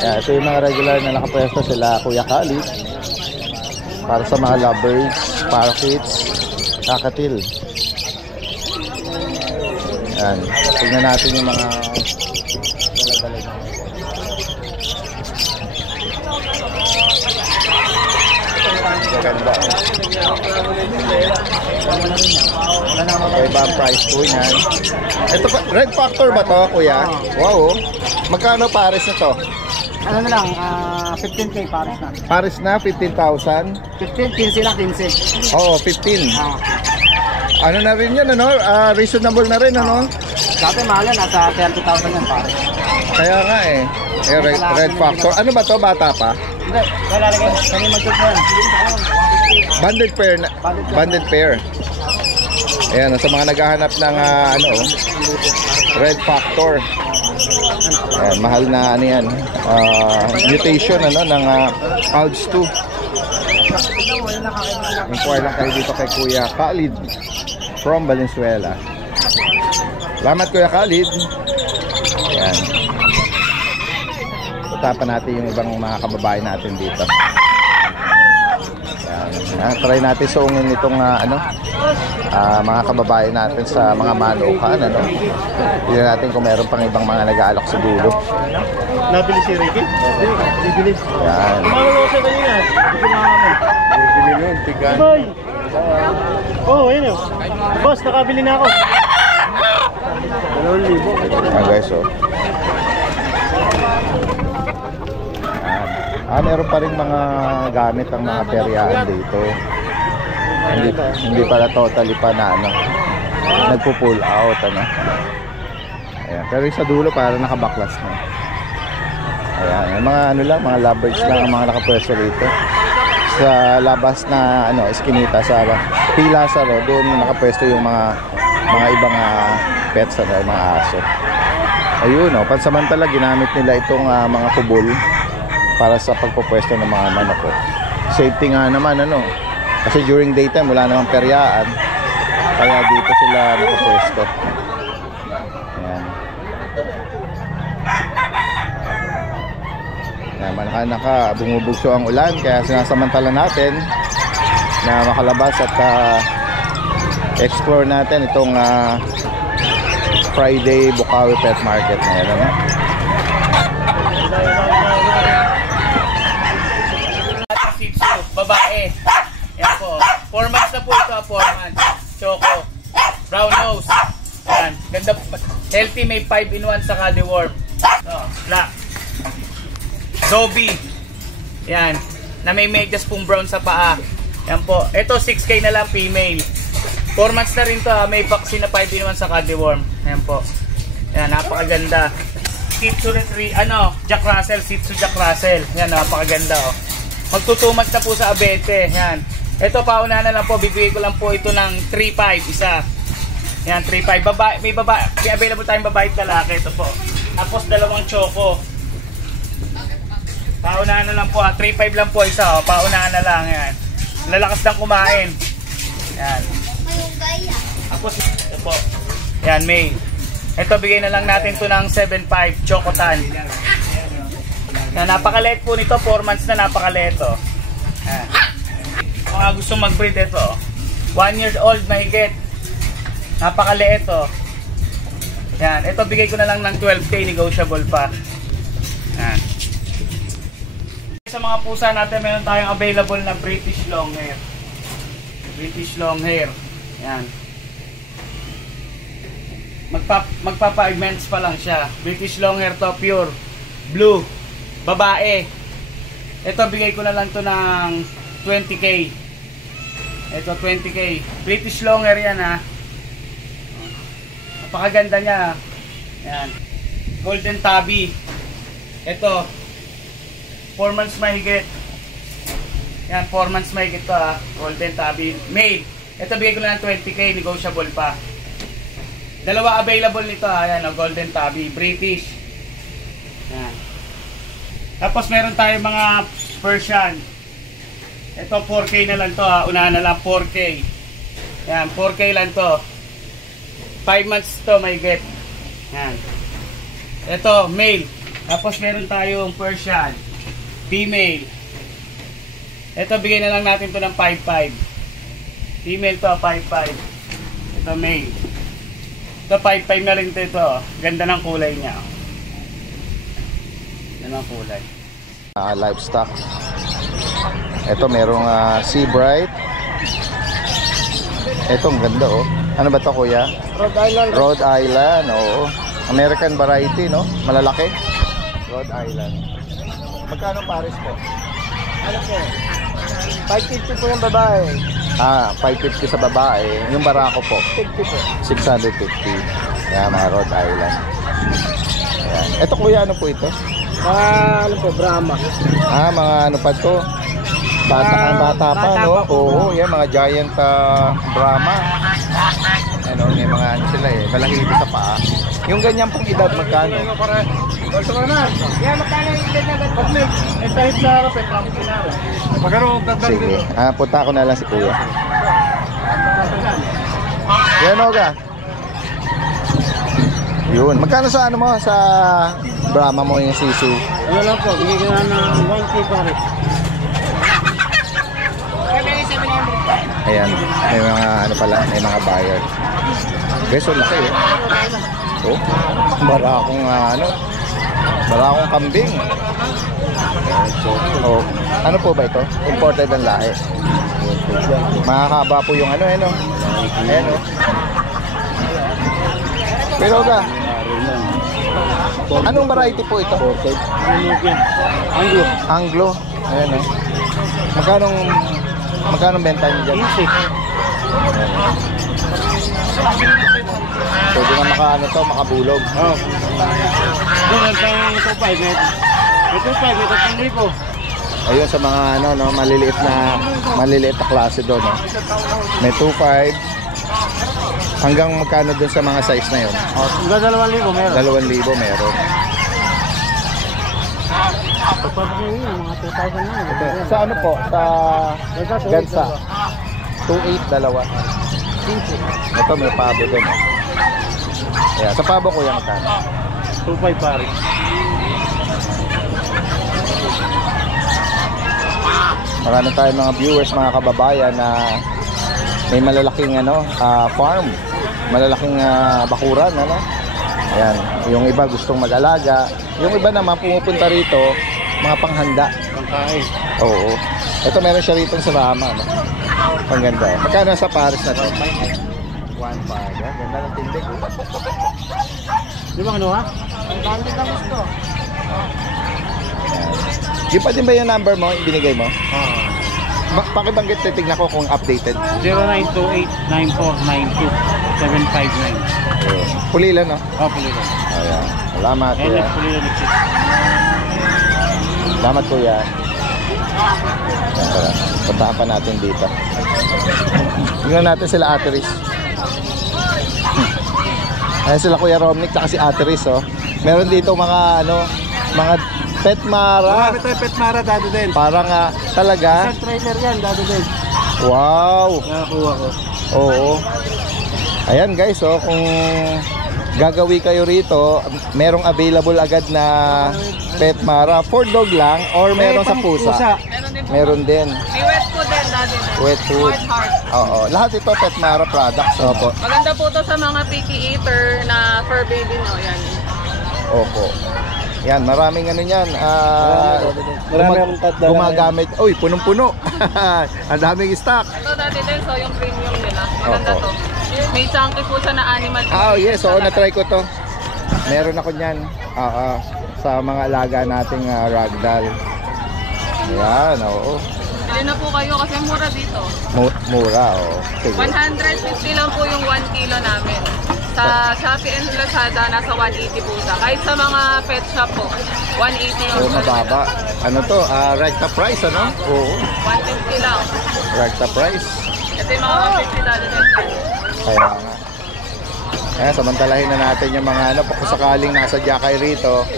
Yan, ito yung mga regular na nakapwesto sila Kuya Kali. Para sa mga lovebirds, parakeets, kakatil. Yan, tignan natin yung mga ganda. Okay ba ang price po yan? Ito, red factor ba to, kuya? Wow, magkano pares na to? ano na lang, 15K pares na. Pares na, 15,000. 15, 15 lang, 15. Oo, 15. Ano na rin yan, ano? Reasonable na rin, ano? Dati mahal yan, nasa 30,000 yan pares. Kaya nga eh. Red Factor. Ano ba to? Bata pa? Hindi, wala lagay. Kami mag-tube na yan. Banded pair. Banded pair. Ayan, sa mga naghahanap ng ano, Red Factor. Ayan, mahal na ano yan. Mutation ano, ng Alps 2. Inquire lang kayo dito kay Kuya Khalid from Valenzuela. Salamat Kuya Khalid. Ayan. Utapan natin yung ibang mga kababayan natin dito. Ayan. Try natin suungin itong mga kababayan natin sa mga manukan. Ano? Tignan natin kung meron pang ibang mga nag-aalok sa dulo. Nabili si Ricky? Nabili. Ayan. Tumawag ako sa kanina. Bibili nun, tigan. Boy! Oh, ayun yun. Boss, nakabili na ako. 2,000. Ayan guys, oh. Meron pa rin mga gamit ang mga peryahan dito. Hindi pala totally pa na ano, nagpo-pull out ano. Ayan, pero yung sa dulo para nakabaklas na. Ayan, yung mga ano lang, mga lovebirds lang ang mga nakapwesto dito. Sa labas na ano, eskinita sa Pilazaro, doon nakapwesto yung mga ibang pets ano, mga aso. Ayun, oh, pansamantala ginamit nila itong mga kubol para sa pagpupwesto ng mga manok. Safety nga naman ano. Kasi during daytime wala namang peryaan. Kaya dito sila nakapwesto. Ayan. Naka bumubugso ang ulan kaya sinasamantala natin na makalabas at explore natin itong Friday Bukawi Pet Market ngayon. Ano? Babae. Yan po. 4 months na po ito. 4 months. Choco. Brown nose. Yan. Ganda. Healthy, may 5-in-1 sa Cadiworm. Black. Dobby. Yan. Na may medyas pong brown sa paa. Yan po. Ito 6K na lang female. 4 months na rin to. May vaccine na 5-in-1 sa Cadiworm. Yan po. Yan. Napakaganda. Shih Tzu Jack Russell. Shih Tzu Jack Russell. Yan. Napakaganda oh. Magtutumat na po sa abete. Yan. Ito pauna na lang po. Bibigay ko lang po ito ng 3.5 isa. Yan, 3.5. May available tayong babae at lalaki. Ito po. Tapos 2 choco. Pauna na lang po. 3.5 lang po isa. Oh. Pauna na lang. Yan. Lalakas ng kumain. Yan. Tapos ito po. Yan, May. Ito bigay na lang natin to ng 7.5 chocotan. Yan, napakaliit po nito, 4 months na, napakaliit oh. Yan. Mga gusto mag-breed ito, 1 year old mahigit. Napakaliit oh. Yan, ito bigay ko na lang ng 12K, negotiable pa. Yan. Sa mga pusa natin, meron tayong available na British Longhair. British Longhair. Yan. Magpapa-immense pa lang siya. British Longhair to, pure blue. Babae. Ito bigay ko na lang to ng 20K. Ito 20K. British Longhair yan ha. Napakaganda niya. Yan. Golden Tabby. Ito 4 months mahigit. Yan, 4 months mahigit to ha. Golden Tabby. Male. Ito bigay ko na ng 20K. Negotiable pa. 2 available nito ha. Yan, Golden Tabby. British. Yan. Tapos meron tayong mga Persian. Ito 4K na lang to ha. Unahan na lang 4K. Yan, 4K lang to. 5 months to may get. Yan. Ito male. Tapos meron tayong Persian. Female. Ito bigay na lang natin to ng 5.5. Female to 5.5. Ito male. Ito 5.5 na rin to ito. Ganda ng kulay niya. Yan ang kulay. Livestock. Ito merong Sea Bright. Ito ang ganda oh. Ano ba to kuya? Rhode Island. Rhode Island, oo. American variety no? Malalaki. Rhode Island. Magkano pares po? Ano po? 550 po yung babae. 550 sa babae. Yung barako po? 50 po. 650. Yan, mga Rhode Island. Yan. Ito kuya, ano po ito? Ano po, Brahma. Mga ano pa to? Bata pa, no? Oo, yan, mga giant Brahma. Ano, may mga ano sila eh, malaki dito sa paa. Yung ganyan pong edad, magkano? Yan, magkano yung edad na agad? Kahit sa harap, Sige, punta ko na lang si kuya. Yan, Oga. Yun, magkano sa ano mo, sa Brahma mo yung sisu? Ano lang po, binigyan na ng 1K pare. Ayan, may mga ano pala, may mga buyer. Beso laki eh. Oh, barakong barakong kambing. Oh, ano po ba ito? Imported ang lahi. Mahaba po yung ano, no? Ayan, oh. Pero ga, anong variety po ito? Anglo. Anglo. Ayan, oh. Magkano benta niyo dyan? 50. Pwede na makabulog. Oo. Doon ang 2.5 ito. Ito 5, ito 1,000. Ayun sa mga maliliit na klase doon, no? May 2.5 hanggang magkano doon sa mga size na yun? Hanggang 2,000 meron. 2,000 meron. Mga 2,000 lang. Sa ano po? Sa Gansa. 2.8 dalawa. Ito may pabo doon. Ayan, sa pabo kuya magkano? 2.5 pare. Marami tayong mga viewers, mga kababayan na may malalaking farm, malalaking bakuran, Ayan, yung iba gustong mag-alaga, yung iba naman pumupunta rito mga panghanda. Pangkain. Oo. Ito meron siya rito sa Rama, no? Pang-ganda. Magkano sa pares na to? 1.5. Yan, ganda ng tindig. Di ba ano ha? Ang dami na gusto. Yung pa din ba yung number mo, yung binigay mo? Pakibanggit, titignan ko kung updated. 0928-9492-759. Pulilan, no? Pulilan. Ayan. Salamat, kuya. Pulilan exist. Salamat, kuya. Tara, puntahan pa natin dito. Tingnan natin sila Ate Riz. Ayan sila Kuya Romnick tsaka si Ate Riz, oh. Meron dito mga mga pet mara. Marami tayo pet mara, Dado din. Parang talaga. Isang trailer yan, Dado din. Wow. Nakakuha ko. Oo. Ayan guys, oh, kung gagawi kayo rito, merong available agad na pet mara for dog lang or meron sa pusa. Meron din. May wet food din, Daddy. Wet food. Oo. Lahat ito pet mara products. Opo. Maganda po to sa mga picky eater na fur baby, no? Yan. Opo. Yan, maraming yan. Marami akong gumagamit. Uy, punong-puno. Ang daming stock. Ito, Daddy din, so yung premium nila. Maganda to. May chunky po siya na animal. Yes, oo, na-try ko to. Meron ako niyan. Sa mga alaga nating ragdoll. Yan, oo. Bili na po kayo kasi mura dito. Mura, oo. Sige. 150 lang po yung 1 kilo namin. Sa Shopee and Lazada, nasa 180 po siya. Kahit sa mga pet shop po, 180 yung mababa. Ano to? Recta price, ano? Oo. 150 lang. Recta price. Ito yung mga $150 Kaya nga. Ayan, samantalahin na natin yung mga kung sakaling nasa Jackay rito,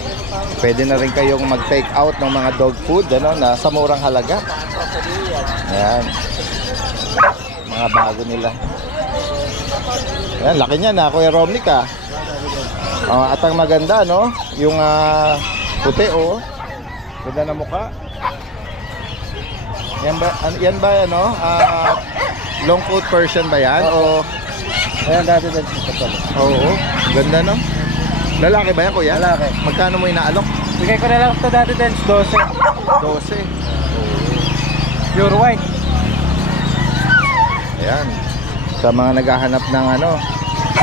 pwede na rin kayong mag-take out ng mga dog food, na sa murang halaga. Ayan. Mga bago nila. Ayan, laki niya na, Kuya Romnick, at ang maganda, no? Yung puti, oh. Ganda na mukha. Yan ba, long coat Persian ba yan? O ayan, Dado din. oo, ganda, no? Lalaki ba yan, kuya? Lalaki. Magkano mo inaalok? Bigay ko na lang ito, Dado din. 12. 12. Pure white. Ayan. Sa mga naghahanap ng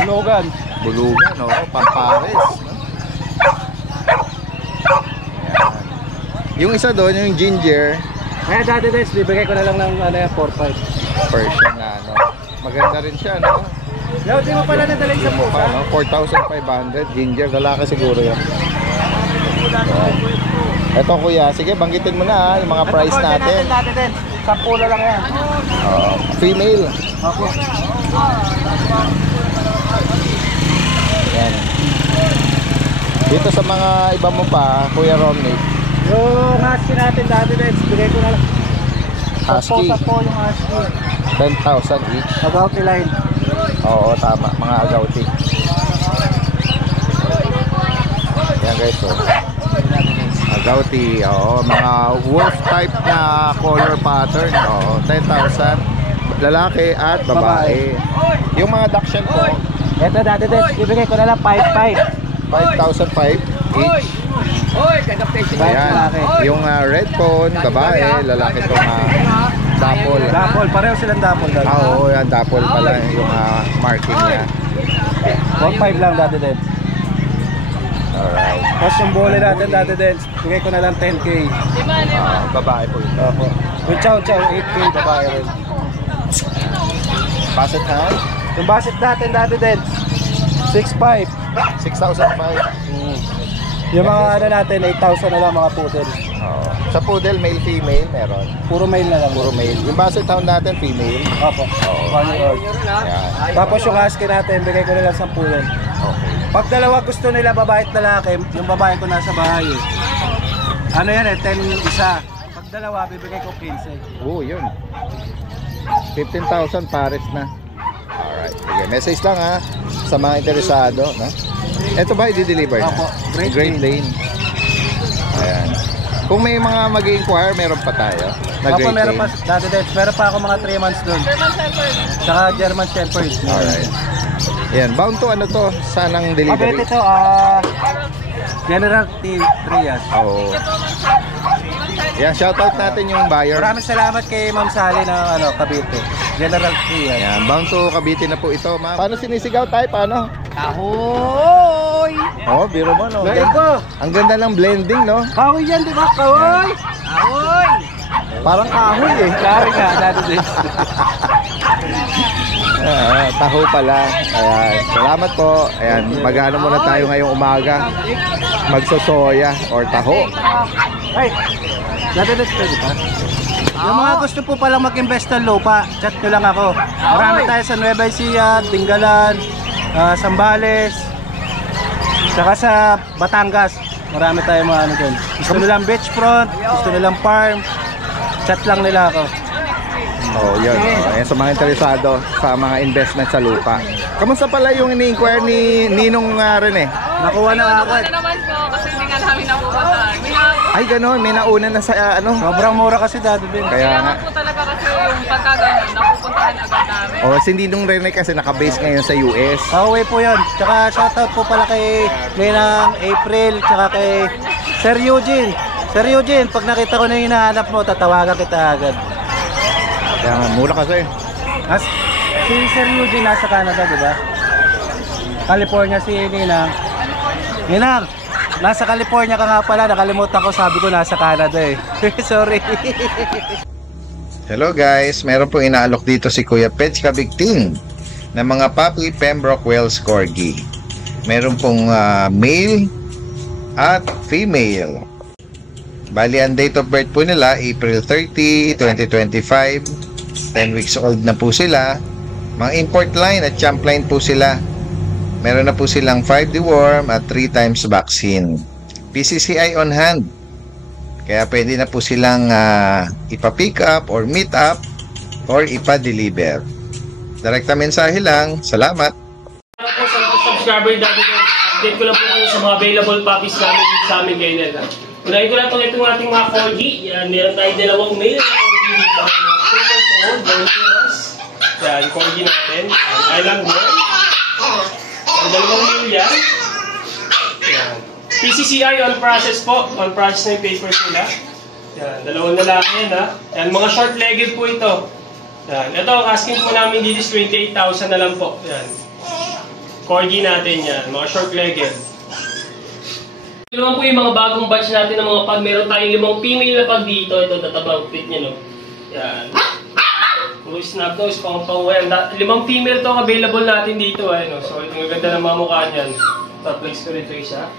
Bulugan. Bulugan, Pampares, no? Ayan. Yung isa doon, yung ginger. Kaya Daddy Dens, bibigay ko na lang ng 4-5. Persian na ano. Maganda rin siya, no? Yo, di mo pala nadalhin sa Yung pusa. mukha, no? 4,500. Ginger, lalaki siguro yan. Ito kuya, sige banggitin mo na ha, yung mga price natin. Daddy Dens, 10 na lang yan. Female. Opo. Yan. Dito sa mga iba mo pa, Kuya Romney. Yung husky natin Daddy Dens, bigay ko na lang. Husky. 10 yung husky. 10,000 each. Agouti line. Oo, tama. Mga agouti. Yan guys, oh. Agouti, oo. Mga wolf type na color pattern. Oo, 10,000. Lalaki at babae. Yung mga Dachshund po, Ito Daddy Dens, bibigay ko na lang 5-5. 5,500 each. Ayan. Yung red phone, babae, lalaki itong dapol. Dapol, pareho silang dapol. Oo, yan, dapol pala yung marking niya. 1-5 lang Daddy Dens. Alright. Tapos yung bole natin Daddy Dens, bigay ko na lang 10K. Babae po ito. Opo. Yung chow chow, 8K, babae rin. Basset hand? Yung basset natin Daddy Dens, 6.5. 6,500. Yung mga ano natin, 8,000 na lang mga poodle. Oo. Sa poodle, male, female, meron. Puro male na lang. Puro male. Yung basset hound natin, female. Opo. 1-year-old. Yan. Tapos yung husky natin, bigay ko na lang 10 yan. Okay. Pag dalawa gusto nila babae at lalaki, yung babae ko nasa bahay eh. Ano yan eh, 10 isa. Pag dalawa, bibigay ko 15. Oo, yun. 15,000 pares na. Alright. Sige, message lang ha sa mga interesado, no? Ito ba i-deliver na? Opo, Great Lane. Ayan. Kung may mga mag-inquire, meron pa tayo na Opo, Great meron Lane. pa, Daddy Dens, meron pa ako mga 3 months doon. German Shepherd. Tsaka German Shepherd. Alright. Ayan, bound to ano to? Sanang delivery? Abete to, General Trias. Oo. Yan, shoutout natin yung buyer. Maraming salamat kay Ma'am Sally ng Cavite. General Trias. Yan, bound to Cavite na po ito, ma'am. Paano sinisigaw tayo? Paano? Ahoy! Oh, biro mo, no? Ganda. Ang ganda ng blending, no? Kahoy yan, di ba? Kahoy! Ahoy! Parang kahoy eh. Kari nga, Daddy Dens. Taho pala. Ayan. Salamat po. Ayan, mag-ano muna tayo ngayong umaga. Magsosoya or taho. Ay, Daddy Dens, pwede pa? Yung mga gusto po palang mag-invest ng lupa, chat nyo lang ako. Marami tayo sa Nueva Ecija, Dingalan, Zambales, saka sa Batangas. Marami tayo mga ano dun. Gusto nilang beachfront, gusto nilang farm, chat lang nila ako. Oh, yun. Ayan, sa mga interesado sa mga investment sa lupa. Kamusta pala yung ini-inquire ni Ninong Rene? Nakuha na agad. Ano naman po, kasi hindi nga namin napupuntahan. Ay, gano'n. May nauna na sa ano. Sobrang mura kasi Daddy Dens. Kaya nga. po talaga kasi yung pagkagano'n, napupuntahan agad namin. Oh, si Ninong Rene kasi nakabase ngayon sa US. Pauwi po yun. Tsaka shoutout po pala kay Ninang April, tsaka kay Sir Eugene. Sir Eugene, pag nakita ko na yung hinahanap mo, tatawagan kita agad. Kaya nga, mura kasi. Si Sir Eugene nasa Canada, di ba? California si Ninang. Ninang, nasa California ka nga pala. Nakalimutan ko, sabi ko nasa Canada eh. Sorry. Hello guys, meron pong inaalok dito si Kuya Pets Kabigting ng mga puppy Pembroke Welsh Corgi. Meron pong male at female. Bali, ang date of birth po nila, April 30, 2025. 10 weeks old na po sila. Mga import line at champ line po sila. Meron na po silang 5 deworm at 3 times vaccine. PCCI on hand. Kaya pwede na po silang ipa-pick up or meet up or ipa-deliver. Direkta mensahe lang. Salamat. Po sa mga subscriber natin, update ko lang po kayo sa mga available puppies namin dito sa amin ngayon na. Unahin ko lang itong ating mga corgi. Yan, meron tayong dalawang male na corgi dito. 2 months old, 2 months. Yan, corgi natin. Island boy. Ang dalawang male yan. Yan. PCCI on process po. On process na yung papers nila. Yan, dalawang lalaki yan ha. Yan, mga short-legged po ito. Yan. Ito, ang asking po namin dito is 28,000 na lang po. Yan. Corgi natin yan, mga short-legged. Ito naman po yung mga bagong batch natin ng mga pag. Meron tayong 5 female na pag dito. Ito, tatabang fit niya, no? Yan. Puro snap nose, pang-pang-well. 5 female to available natin dito, no? So, ito yung ganda ng mga mukha niyan. Flex ko rin ito isa.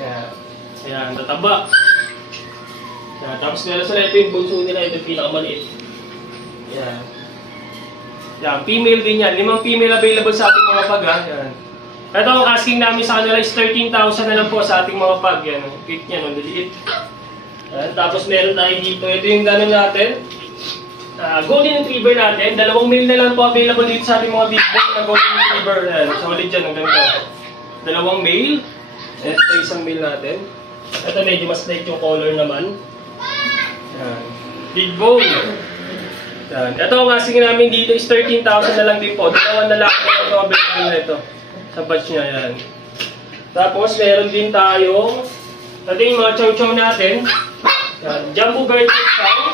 Yan. Yan, tataba. Yan. Tapos meron sila ito yung bunso nila. Ito yung pinakamaliit. Yan. Yan, female din yan. 5 female available sa ating mga pag, ha? Yan. Ito ang asking namin sa kanila is 13,000 na lang po sa ating mga pag. Yan, cute niya, no? Diliit. Tapos meron tayo dito. Ito yung gano'n natin. Golden Retriever natin. 2 male na lang po available dito sa ating mga big boy na Golden Retriever. Yan, solid dyan, ang ganda. 2 male. Ito isang male natin. Ito medyo mas light yung color naman. Yan. Big bone. Yan. Ito ang asking namin dito is 13,000 na lang din po. 2 na lang po available na ito. Sa batch niya, yan. Tapos, meron din tayong ito yung mga chow-chow natin. Yan. Jumbo bird chow.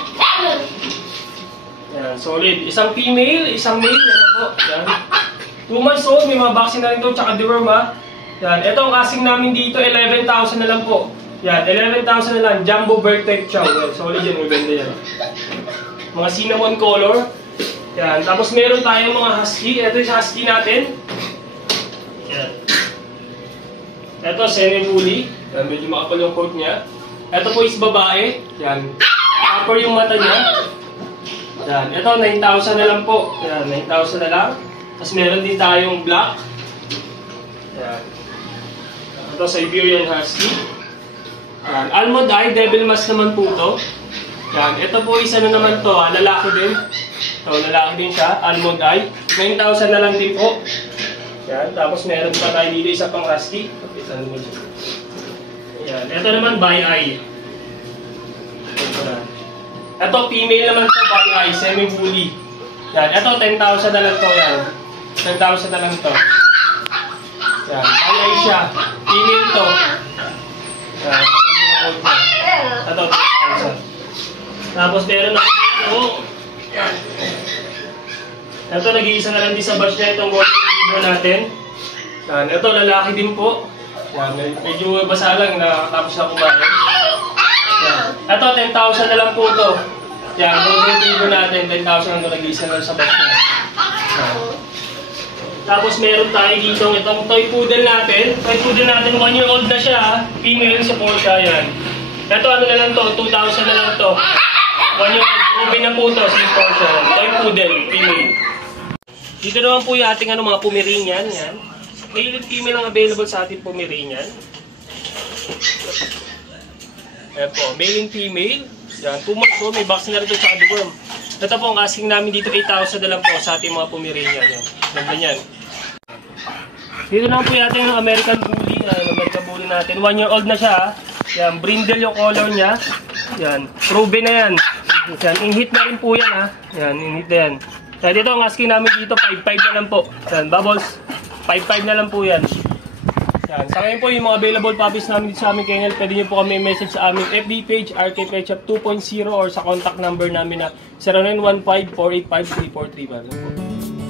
Yan. Solid. Isang female, isang male. Ito po. Yan. 2 months old. May mga vaccine na rin ito. Tsaka deworm, ha. Yan. Ito ang asking namin dito, 11,000 na lang po. Yan. 11,000 na lang. Jumbo bird type chow. Yan. Solid yan. Maganda yan. Mga cinnamon color. Yan. Tapos, meron tayong mga husky. Ito yung husky natin. Yan. Ito, semi-woolly. Yan, medyo makapal yung coat niya. Ito po is babae. Yan. Upper yung mata niya. Yan. Ito, 9,000 na lang po. Yan, 9,000 na lang. Tapos meron din tayong black. Yan. Ito, Siberian Husky. Yan. Almond Eye, Devil Mask naman po ito. Yan. Ito po isa na naman to. Lalaki din. Ito, lalaki din siya. Almond Eye. 9,000 na lang din po. Yan, tapos meron pa tayo dito isa pang husky. Yan, ito naman by eye. Ito female naman to, by eye, semi-woolly. Yan, ito 10,000 na lang to, yan. 10,000 na lang to. Yan, by eye siya. Female to. Yan, ito 10,000. Tapos meron na ito. Ito, nag-iisa na lang din sa batch na itong Golden Retriever natin. Yan, ito, lalaki din po. Yan, medyo basa lang na tapos na kumain. Yan. Ito, 10,000 na lang po ito. Yan, Golden Retriever natin, 10,000 na ito, nag-iisa na lang sa batch na. Yan. Tapos meron tayo dito itong toy poodle natin. Toy poodle natin, 1 year old na siya. Female sa Porsche, yan. Ito, ano na lang to, 2,000 na lang to. 1 year old, Ruby na po ito, si Porsche. Toy poodle, female. Dito naman po yung ating mga Pomeranian. Yan. Male and female ang available sa ating Pomeranian. Ayan po, male and female. Yan, 2 months po, may vaccine na rin ito sa deworm. Ito po ang asking namin dito 8,000 na lang po sa ating mga Pomeranian. Yan. Ganda yan. Dito naman po yung ating American Bully. American Bully natin. 1 year old na siya. Yan, brindle yung color niya. Yan, proven na yan. Yan, in-hit na rin po yan ha. Yan, in-hit na yan. Kaya dito ang asking namin dito, 5,500 na lang po. Yan, Bubbles, 5,500 na lang po yan. Yan, sa ngayon po yung mga available puppies namin dito sa aming kennel, pwede nyo po kami message sa aming FB page, RK Pet Shop 2.0 or sa contact number namin na 0915-485-3431.